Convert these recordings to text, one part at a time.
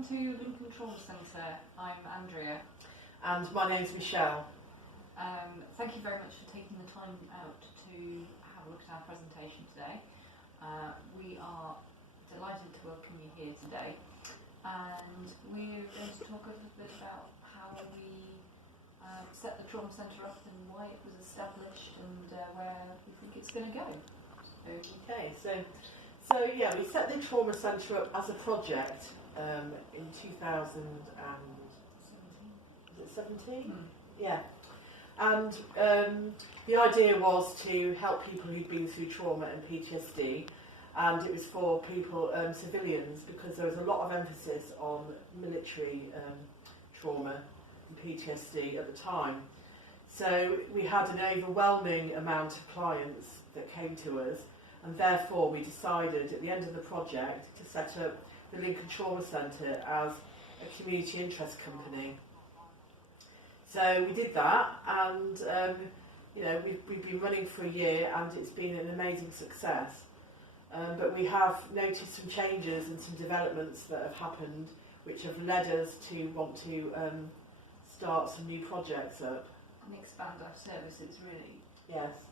welcome to Lincoln Trauma Centre. I'm Andrea. And my name's Michelle. Thank you very much for taking the time out to have a look at our presentation today. We are delighted to welcome you here today, and we're going to talk a little bit about how we set the Trauma Centre up and why it was established and where we think it's going to go. Okay, so yeah, we set the Trauma Centre up as a project in 2017? Yeah. And the idea was to help people who'd been through trauma and PTSD, and it was for people, civilians, because there was a lot of emphasis on military trauma and PTSD at the time. So we had an overwhelming amount of clients that came to us, and therefore we decided at the end of the project to set up the Lincoln Trauma Centre as a community interest company. So we did that, and we've been running for a year, and it's been an amazing success. But we have noticed some changes and some developments that have happened, which have led us to want to start some new projects up. And expand our services, really. Yes.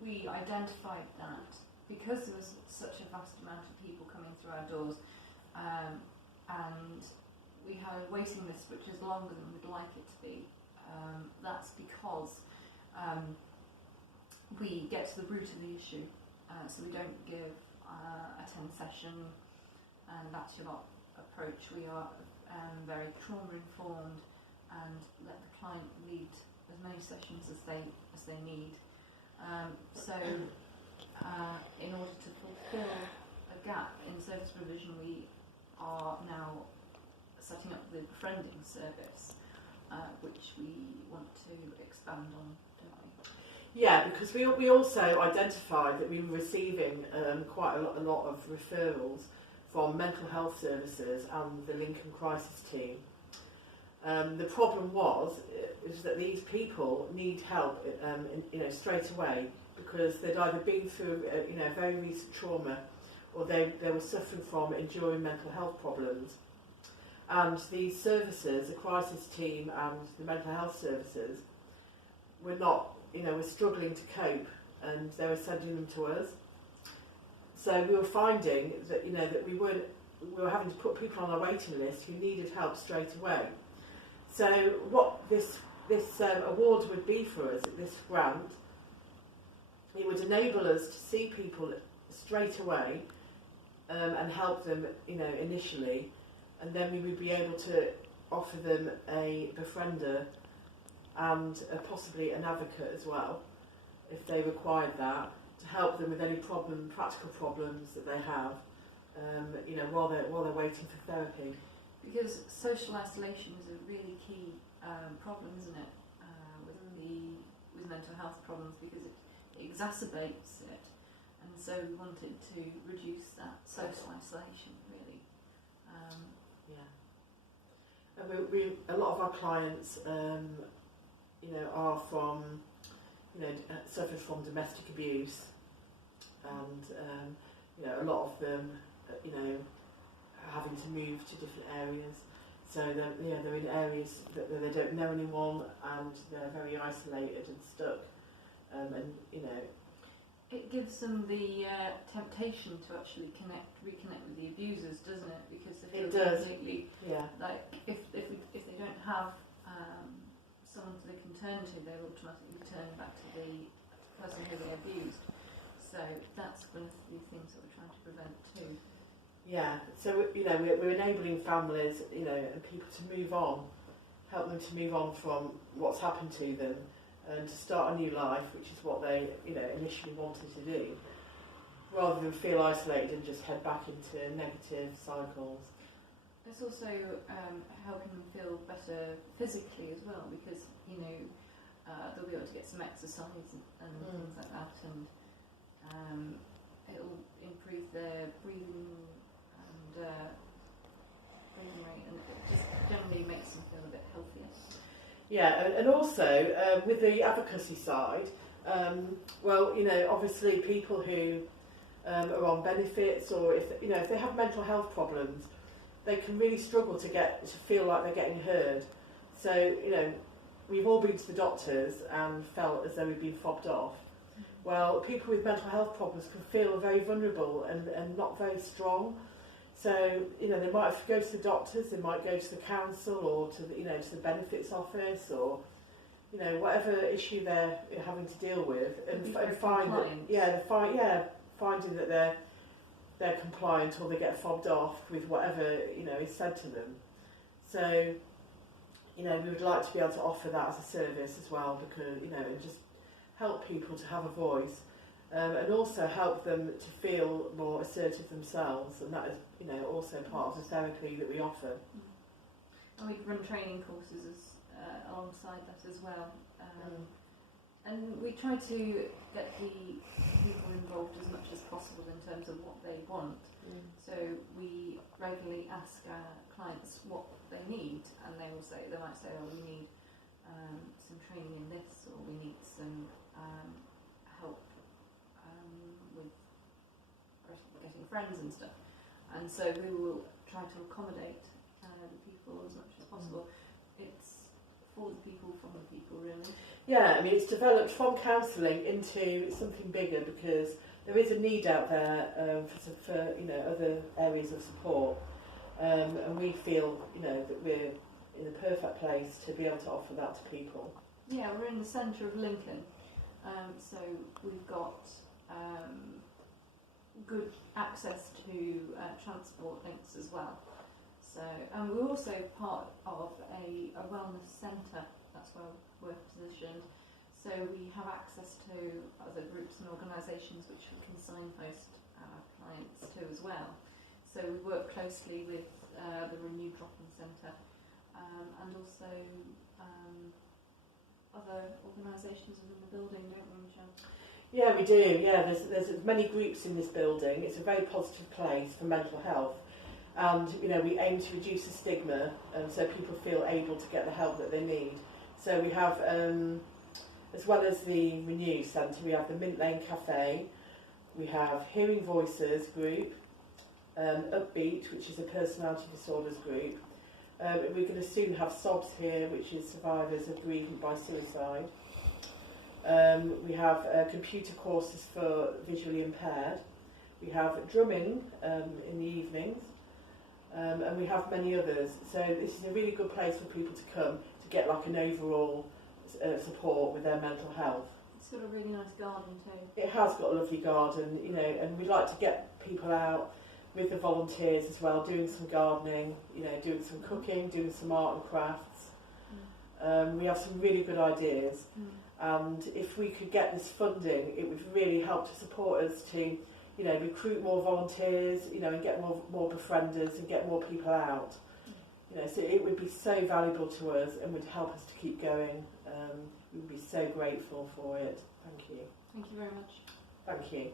We identified that because there was such a vast amount of people coming through our doors, and we had a waiting list which is longer than we'd like it to be. That's because we get to the root of the issue, so we don't give a 10 session and that's your lot approach. We are very trauma informed and let the client lead as many sessions as they need. In order to fulfil a gap in service provision, we are now setting up the befriending service, which we want to expand on, don't we? Yeah, because we also identified that we were receiving quite a lot of referrals from mental health services and the Lincoln Crisis team. The problem is that these people need help, straight away, because they'd either been through, very recent trauma, or they were suffering from enduring mental health problems. And these services, the crisis team and the mental health services, were not, were struggling to cope, and they were sending them to us. So we were finding that, that we were having to put people on our waiting list who needed help straight away. So what this award would be for us, this grant, it would enable us to see people straight away and help them, initially, and then we would be able to offer them a befriender and possibly an advocate as well, if they required that, to help them with any practical problems that they have, while they're waiting for therapy. Because social isolation is a really key problem, isn't it, with mental health problems, because it exacerbates it, and so we wanted to reduce that social isolation, really. And a lot of our clients, are from, suffer from domestic abuse, and a lot of them, having to move to different areas. So they're in areas that they don't know anyone, and they're very isolated and stuck. It gives them the temptation to actually reconnect with the abusers, doesn't it? Because they feel completely like if they don't have someone they can turn to, they'll automatically turn back to the person who they abused. So that's one of the things that we're trying to prevent too. Yeah, so we're enabling families, and people to move on, help them to move on from what's happened to them, and to start a new life, which is what they, initially wanted to do, rather than feel isolated and just head back into negative cycles. It's also helping them feel better physically as well, because they'll be able to get some exercise and things like that, and it'll improve their breathing rate, and it just generally makes them feel a bit healthier. Yeah, and also with the advocacy side, obviously people who are on benefits, or if they have mental health problems, they can really struggle to feel like they're getting heard. So, you know, we've all been to the doctors and felt as though we've been fobbed off. Well, people with mental health problems can feel very vulnerable and not very strong. So, you know, they might have to go to the doctors, they might go to the council or to the, to the benefits office or, whatever issue they're having to deal with, and find that, finding that they're compliant or they get fobbed off with whatever, is said to them. So, we would like to be able to offer that as a service as well, because, and just help people to have a voice, and also help them to feel more assertive themselves, and that is, also part of the therapy that we offer. And we run training courses alongside that as well. And we try to get the people involved as much as possible in terms of what they want. So we regularly ask our clients what they need, and they might say, oh, we need some training in this, or we need some help with getting friends and stuff. And so we will try to accommodate the people as much as possible. It's for the people, from the people, really. Yeah, I mean, it's developed from counselling into something bigger, because there is a need out there for other areas of support, and we feel that we're in a perfect place to be able to offer that to people. Yeah, we're in the centre of Lincoln, so we've got good access to transport links as well. So, and we're also part of a wellness centre. That's where we're positioned. So we have access to other groups and organisations which we can signpost our clients to as well. So we work closely with the Renew Drop-in Centre, and also other organisations within the building, don't we, Michelle? Yeah, we do. Yeah, there's many groups in this building. It's a very positive place for mental health, and we aim to reduce the stigma, so people feel able to get the help that they need. So we have, as well as the Renew Centre, we have the Mint Lane Cafe, we have Hearing Voices group, Upbeat, which is a personality disorders group. We're going to soon have SOBS here, which is survivors of bereavement by suicide. We have computer courses for visually impaired. We have drumming in the evenings, and we have many others. So this is a really good place for people to come to get like an overall support with their mental health. It's got a really nice garden too. It has got a lovely garden, and we'd like to get people out with the volunteers as well, doing some gardening, doing some cooking, doing some art and crafts. We have some really good ideas. And if we could get this funding, it would really help to support us to, recruit more volunteers, and get more befrienders and get more people out. So it would be so valuable to us and would help us to keep going. We would be so grateful for it. Thank you. Thank you very much. Thank you.